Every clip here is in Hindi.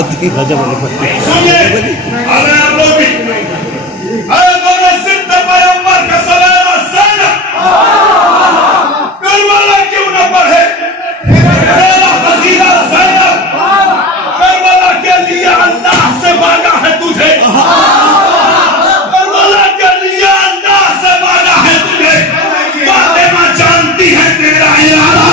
सुनिए, अरे आप लोग भी, अरे दोनों सिद्ध पैगंबर का सवेरा ज़ैनब करबला क्यों न पढ़े? मेरा फजीला ज़ैनब करबला के लिए अल्लाह से मांगा है तुझे, करबला के लिए अल्लाह से मांगा है तुझे। फातिमा जानती है तेरा इरादा।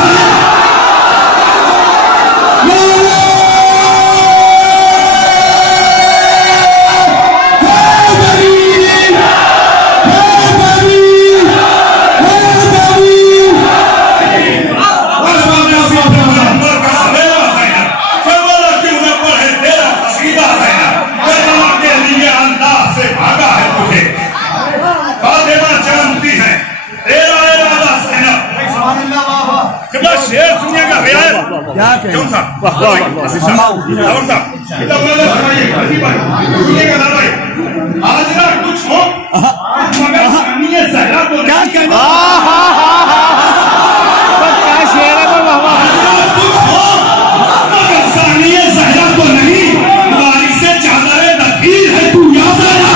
शेर सुनिएगा कौन सा? आज ना कुछ हो मगर सानिया ज़हरा तो क्या कहना? क्या शेर है कुछ हो मगर सानिया ज़हरा तो नहीं, वारिस से चादर नकीर है तू याद आया।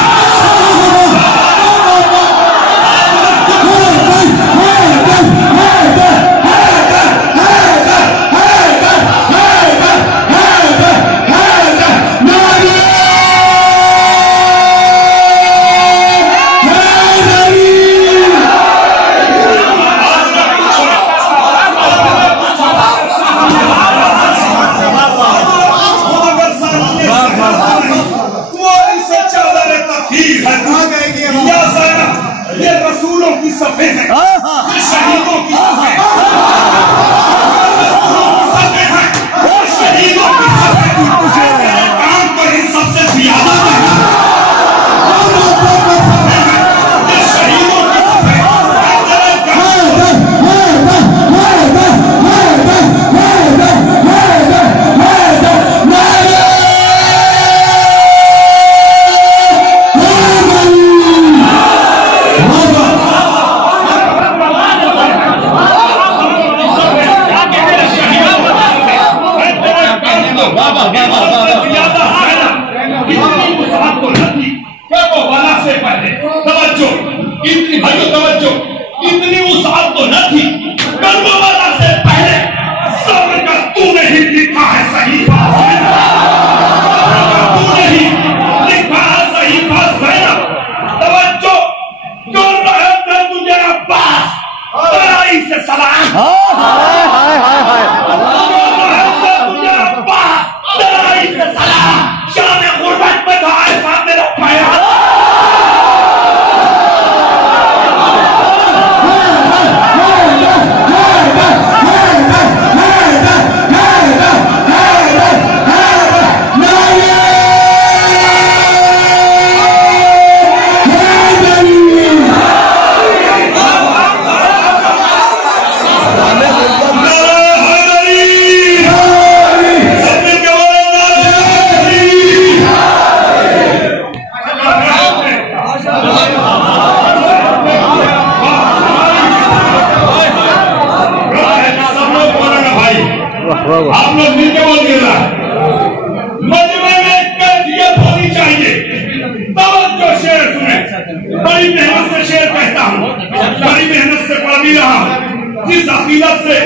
ये रसूलों की सफ़े हैं, ये शहीदों की सफ़े हैं, शहीदों की सफ़े काम पर इन सबसे ज्यादा ये शहीदों की सफ़े इतनी उसात तो न थी, करबला से पहले सब्र का तूने ही लिखा है सहीफा ज़ैनब, तूने ही लिखा है सहीफा ज़ैनब। तवज्जो, जो रहे थे तुझे अब्बास तराई से सलाम, जो रहे थे तुझे अब्बास तराई से सलाम। शान गुर्बत में था ऐसा मेरा ख्याल। आप लोग मिलकर बोल दिया मजमे में कैफियत होनी चाहिए। तवज्जो, शेर सुने, बड़ी मेहनत से शेर कहता हूँ, बड़ी मेहनत से पढ़ भी रहा हूँ। जिस अकीदत से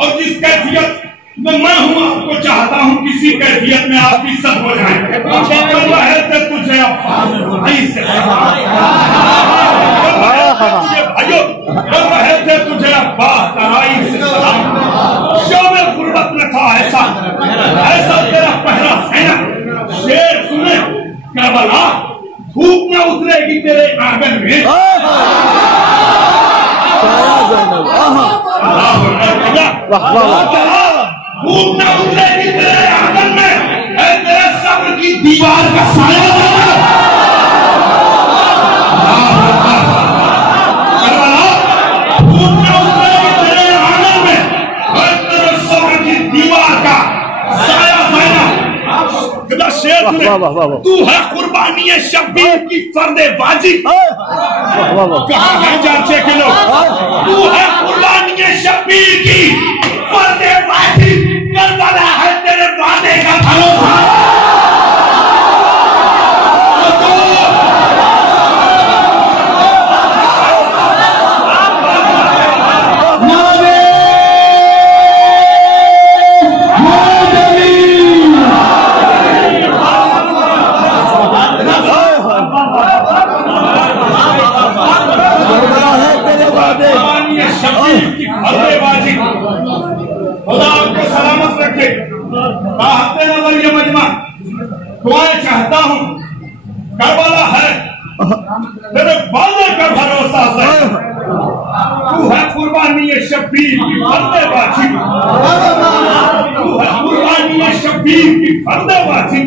और जिस कैफियत में मैं हूँ, आपको चाहता हूँ किसी कैफियत में आपकी सब हो जाए। तुझे तुझे अब्बास तराई से शोबे गुर्बत में था ऐसा ऐसा तेरा पहला सेना। शेर सुने, करबला धूप न उतरेगी तेरे आंगन में, धूप न उतरेगी तेरे आंगन में, तेरे सब्र की दीवार का साया तू है कुर्बानी शब्बीर की फर्देबाजी। कहाँ है जांचे के लोग? तू है कुर्बानी शब्बीर की फर्देबाजी। करबला है तेरे वादे का भरोसा। रखे। ताहते नजर ये मजमा दुआएं चाहता हूँ, करबला है तेरे वादे का भरोसा है, तू है कुर्बानी शब्बीर की फर्देबाजी, तू है कुर्बानी शब्बीर की फर्देबाजी।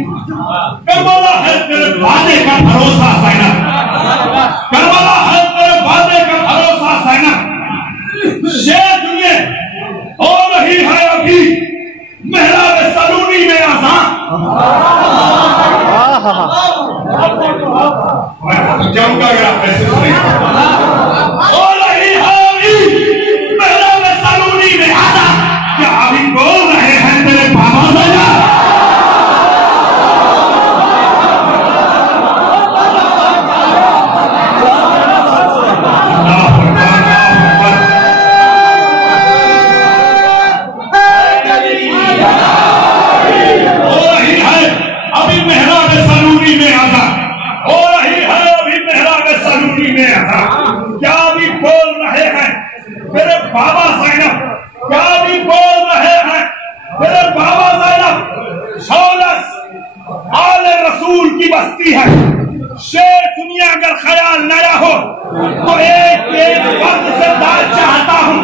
करबला है तेरे वादे का भरोसा सैना, करबला है तेरे वादे का भरोसा सैना। शेख ने हो रही है अभी मेहराब सलूनी में आजान। जाऊंगा अगर आप ऐसे सुने। हो रही है अभी मेहराब सलूनी में आजान। क्या अभी बोल रहे हैं तेरे बाबा सैना? क्या भी बोल रहे हैं मेरे बाबा ज़ैनब, क्या भी बोल रहे हैं मेरे बाबा ज़ैनब। शौलस आले रसूल की बस्ती है। शेर सुनिए, अगर ख्याल नया हो तो एक एक वक्त से दाद चाहता हूँ।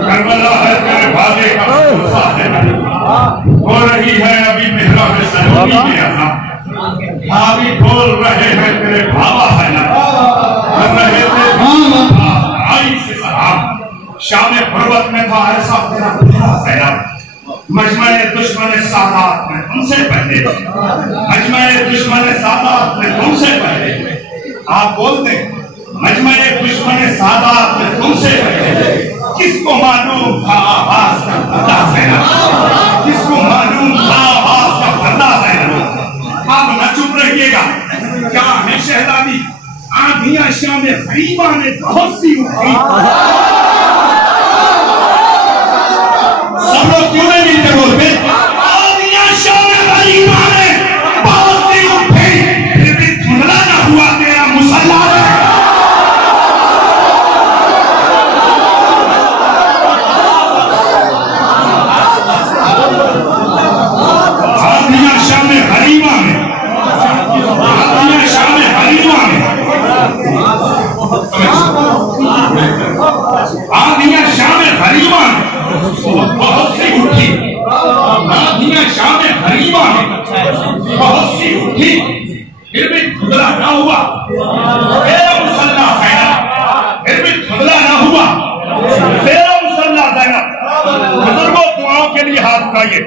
करबला है तेरे वादे का भरोसा है। हो रही है अभी मेहराब सलूनी में आजान। अभी बोल रहे हैं तेरे बाबा सैना, कर रहे थे आई से सलाम। शाम पर्वत में था ऐसा तेरा प्यारा सैना। मजमे दुश्मन सादात में तुमसे पहले, मजमे दुश्मन सादात में तुमसे पहले। आप बोलते मजमे दुश्मन सादात में तुमसे पहले। किसको मालूम था आवाज का पर्दा सैना, किसको मालूम था आवाज का पर्दा सैना। आप न चुप रहिएगा। क्या है शहजादी, आंधियां शाम गरीबा ने बहुत सी उठी। सब लोग क्यों नहीं मिलते बोलते? आंधियां शाम गरीबा ने बहुत सी उठी, फिर भी धुंधला न हुआ तेरा मुसल्ला। आंधियां शाम हरीमा में बहुत सी उठी, आंधियां शाम हरीमा में बहुत सी उठी, फिर भी धुंधला न हुआ तेरा मुसल्ला सैना, फिर भी धुंधला न हुआ तेरा मुसल्ला सैना। बुजुर्गों दुआओं के लिए हाथ उठाइए,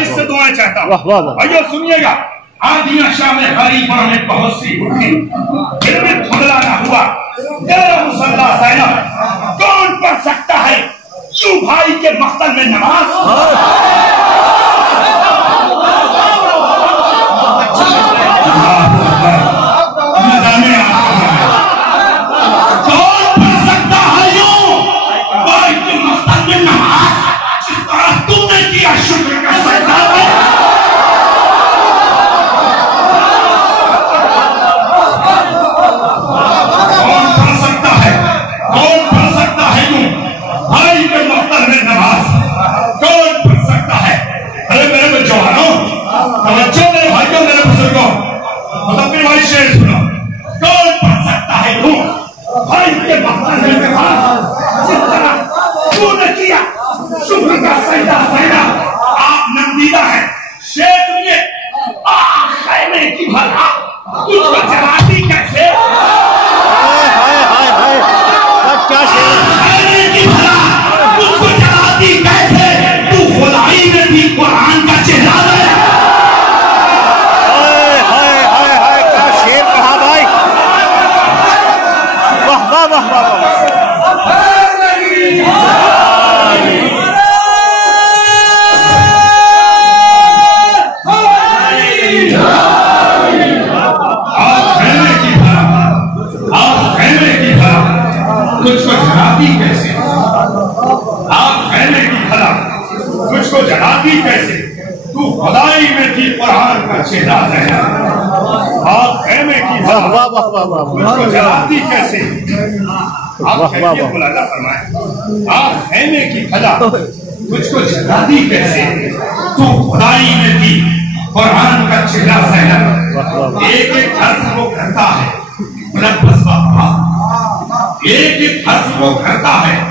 इससे दुआएं चाहता हूँ। आइए सुनिएगा। आंधियां शाम हरीमा में बहुत सी उठी, फिर भी धुंधला न हुआ तेरा मुसल्ला सैना। कौन पढ़ सकता है यूं भाई के मख्तल में नमाज? कौन पढ़ सकता है जगाती कैसे, आप कहने की खला तुझको जगाती कैसे, तू खुदाई में थी कुरान का चेहरा रहना। आप कहने की खला तुझको जगाती कैसे, आप कैसे बुलाना फरमाए, आप कहने की खला तुझको जगाती कैसे, तू खुदाई में थी कुरान का चेहरा रहना। एक एक हर्फ को करता है, एक एक हर्फ को करता है